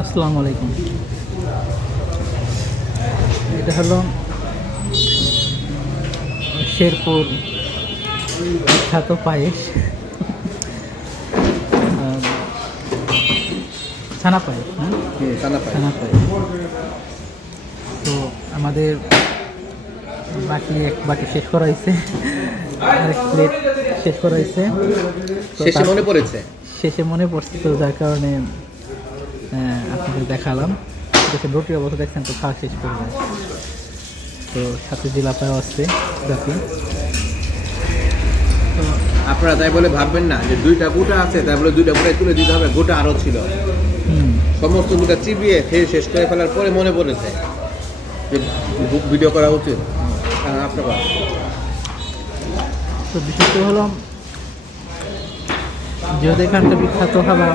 আসসালামু আলাইকুম। এটা হলো শেরপুর বিখ্যাত পায়েস, ছানা পায়েস। হ্যাঁ, ছানা পায়েস। তো আমাদের এক বাটি শেষ করা হয়েছে, আরেক প্লেট শেষ করা হয়েছে। শেষে মনে পড়েছে, তো যার কারণে আপনাদের দেখালাম। দেখেন রুটির অবস্থা দেখছেন, তো খাওয়া শেষ করবে। তো সাথে জিলাপাও আসছে জাতি। তো আপনারা তাই বলে ভাববেন না যে দুইটা গোটা আছে তাই বলে দুইটা গোটাই তুলে দিতে হবে। গোটা আরও ছিল, সমস্ত গোটা চিবিয়ে খেয়ে শেষ করে ফেলার পরে মনে পড়েছে যে ভিডিও করা উচিত। আপনার তো বিশেষ হলো যেহেতু এখানটা বিখ্যাত খাবার,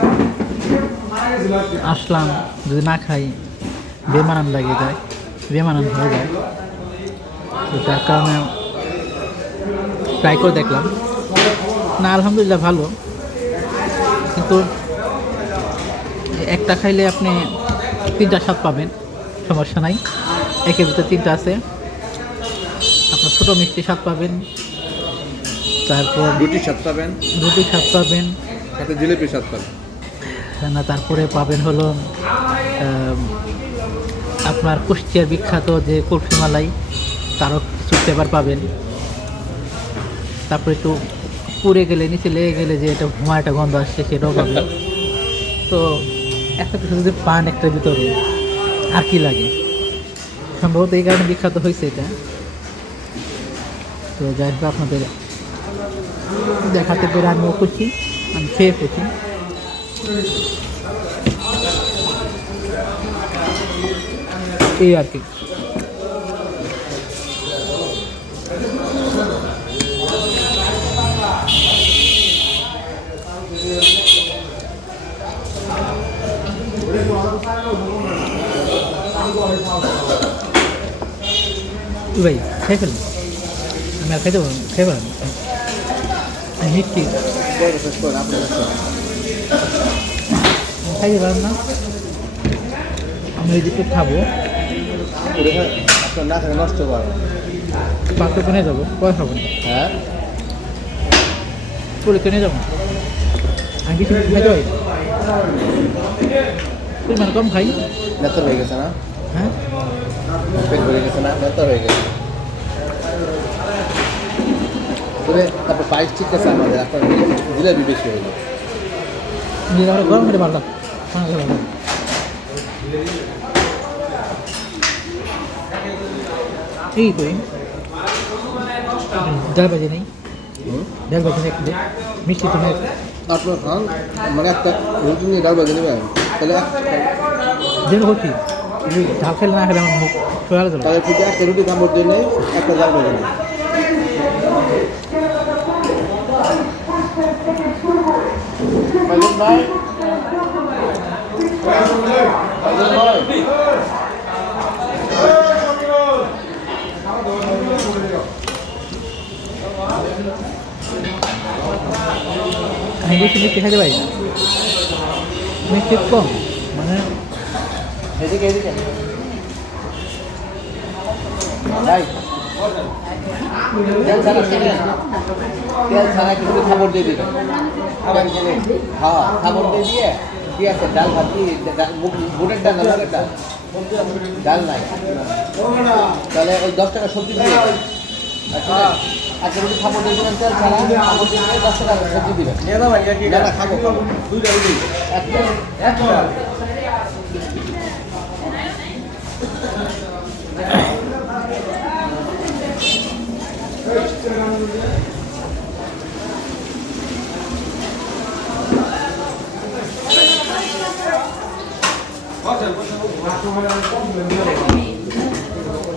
আসলাম, যদি না খাই বেমানান লাগে যায়, বেমানান হয়ে যায়। তো তার কারণে ট্রাই করে দেখলাম। না, আলহামদুলিল্লাহ ভালো, কিন্তু একটা খাইলে আপনি তিনটা স্বাদ পাবেন, সমস্যা নাই। একের ভিতরে তিনটা আছে, আপনার ছোটো মিষ্টি স্বাদ পাবেন, তারপর রুটির স্বাদ পাবেন, সাথে জিলিপির স্বাদ পাবেন না, তারপরে পাবেন হলো আপনার কুষ্টিয়ার বিখ্যাত যে কুলফি মালাই, তারও কিছু ফ্লেভার পাবেন। তারপরে একটু পুড়ে গেলে, নিচে লেগে গেলে যে এটা ধোঁয়া একটা গন্ধ আসছে, সেটাও পাবেন। তো একটা কিছু যদি পান একটার ভিতরে, আর কি লাগে? সম্ভবত এই কারণে বিখ্যাত হয়েছে এটা। তো যাই হোক, আপনাদের দেখাতে পেরে আমিও খুশি, আমি খেয়ে খুশি। এই আর কি। ভাই খেয়ে ফেলুন, আমি আর খেতে পারবো, খেয়ে পারবো মিষ্টি খাইতে পারলাম না। আমি এই দিকে খাবো, আপনার না থাকে নষ্ট পাবে। পাঁচটা কিনে যাবো, কয় খাবো না? হ্যাঁ, পুরো কিনে যাবো। আমি কিছু খাইতে পারি, পরিমাণ কম খাই। নেতর হয়ে গেছে না? হ্যাঁ, পেট ভরে গেছে না? নেতর হয়ে গেছে। তবে তারপর পাইপ ঠিক আছে আমাদের, আপনার জিলাপি বেশি হয়ে গেছে। গরম করে ভালো ভালো। এই তো ডাল বাজে নেই, ডাল বাজে নেই, একটু মিষ্টি তো নেই। আপনার খান মানে একটা রুটি নিয়ে ডাল বাজে নেবেন, তাহলে যেন হচ্ছি ঝাল খেলে না খেলে আমার মুখ চলে গেল। তাহলে ঠিক একটা রুটি কামড় দিয়ে নেই, একটা ডাল বাজে নেই। ভাই আমি বেশি মিষ্টি খাইতে পারি না, মিষ্টি কম, মানে এদিকে ভাই তেল ছাড়া কিন্তু খাবার দিয়ে দিবেন। হ্যাঁ, খাবার দিয়ে কি আছে, ডাল ভাত কি বুটের ডাল না মুগের ডাল? ডাল নাই, তাহলে ওই 10 টাকা সবজি দিয়ে একটা রুটি খাবার দিয়ে দিবেন, তেল ছাড়া খাবার দিয়ে 10 টাকা সবজি দিবেন। না খাবো দুইটা রুটি একটা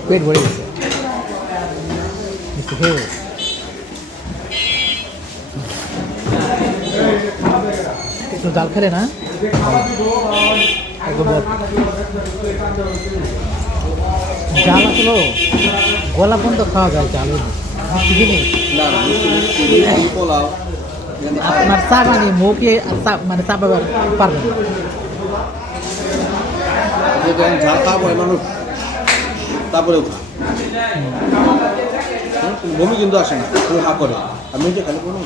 পেট ভরে গেছে, মিষ্টি খেয়ে। একটু ডাল খেলে না একদম জাল আসলো, গলা পর্যন্ত খাওয়া যায় জাল জিনিস। আপনার চা মানে মুখে মানে চাপাবার পারবেন না। যে যখন ঝাল খাওয়া পরে মানুষ তারপরেও খা বমি কিন্তু আসে না শুধু হা করে আর মেয়েটা খালি কোনো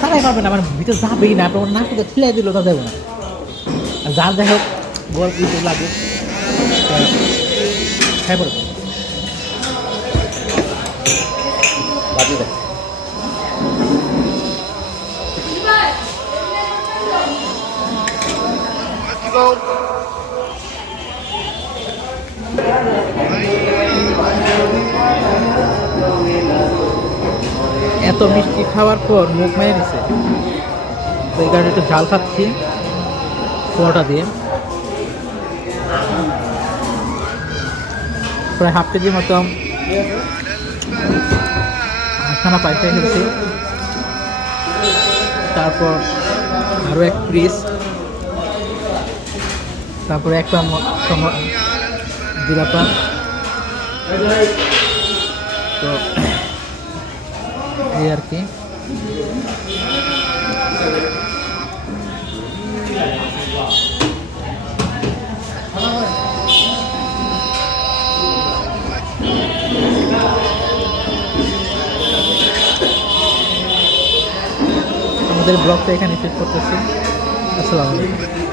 সারাই পারবে না আমার ভিতরে যাবেই না আপনার না শুধু খিলাই দিল তা দেবো না আর যার যাই হোক গল্প লাগে খাই পড়বে বাজি দেয় এত মিষ্টি খাওয়ার পর মুখ মেরে নিছে তো এই কারণে একটু ঝাল খাচ্ছি পোয়াটা দিয়ে প্রায় হাফ কেজির মতো খানা পাইতে ফেলছি তারপর আরও এক পিস তারপরে একটা জিলাপা তো এই আর কি আমাদের ব্লগটা এখানে শেষ করতেছি আসসালামু আলাইকুম